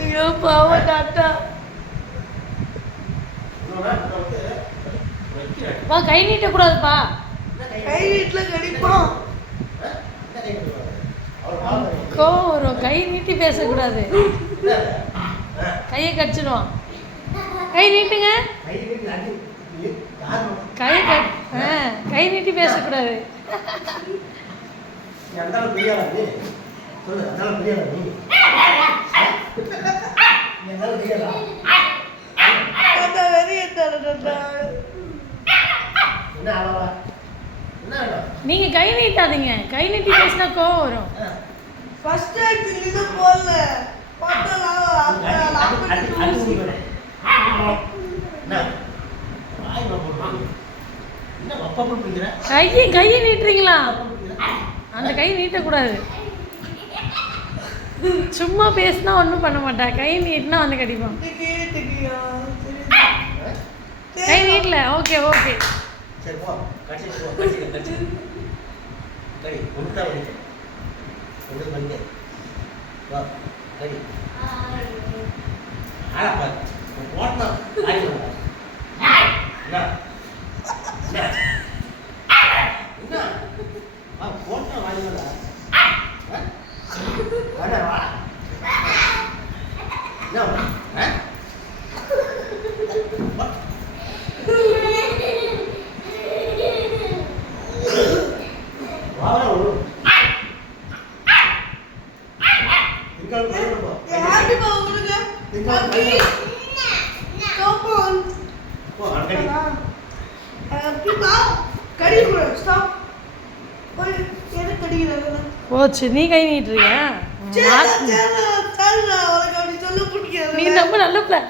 ஐயோ பாவம் டாட்டா. பா கை நீட்டக்கூடாதுப்பா. கை நீட்டல கடிப்போம். கோவம் வரும். கை நீட்டி பேசக்கூடாது. கையை கடிச்சிடுவான். கை நீட்டுங்க. கை நீட்டி பேசக்கூடாது. நீங்க கை நீட்டாதீங்க. கை நீட்டி பேசினா கோவம் வரும். கையை நீட்டுறீங்களா? அந்த கை நீட்டக்கூடாது. சும்மா பேசினா ஒன்றும் பண்ண மாட்டா. கை நீட்டினா வந்து கடிப்பான். கை நீட்டல. Okay okay. போச்சு. நீ கை நீட்டுறியா? நீ ரொம்ப நல்ல பிள்ளை.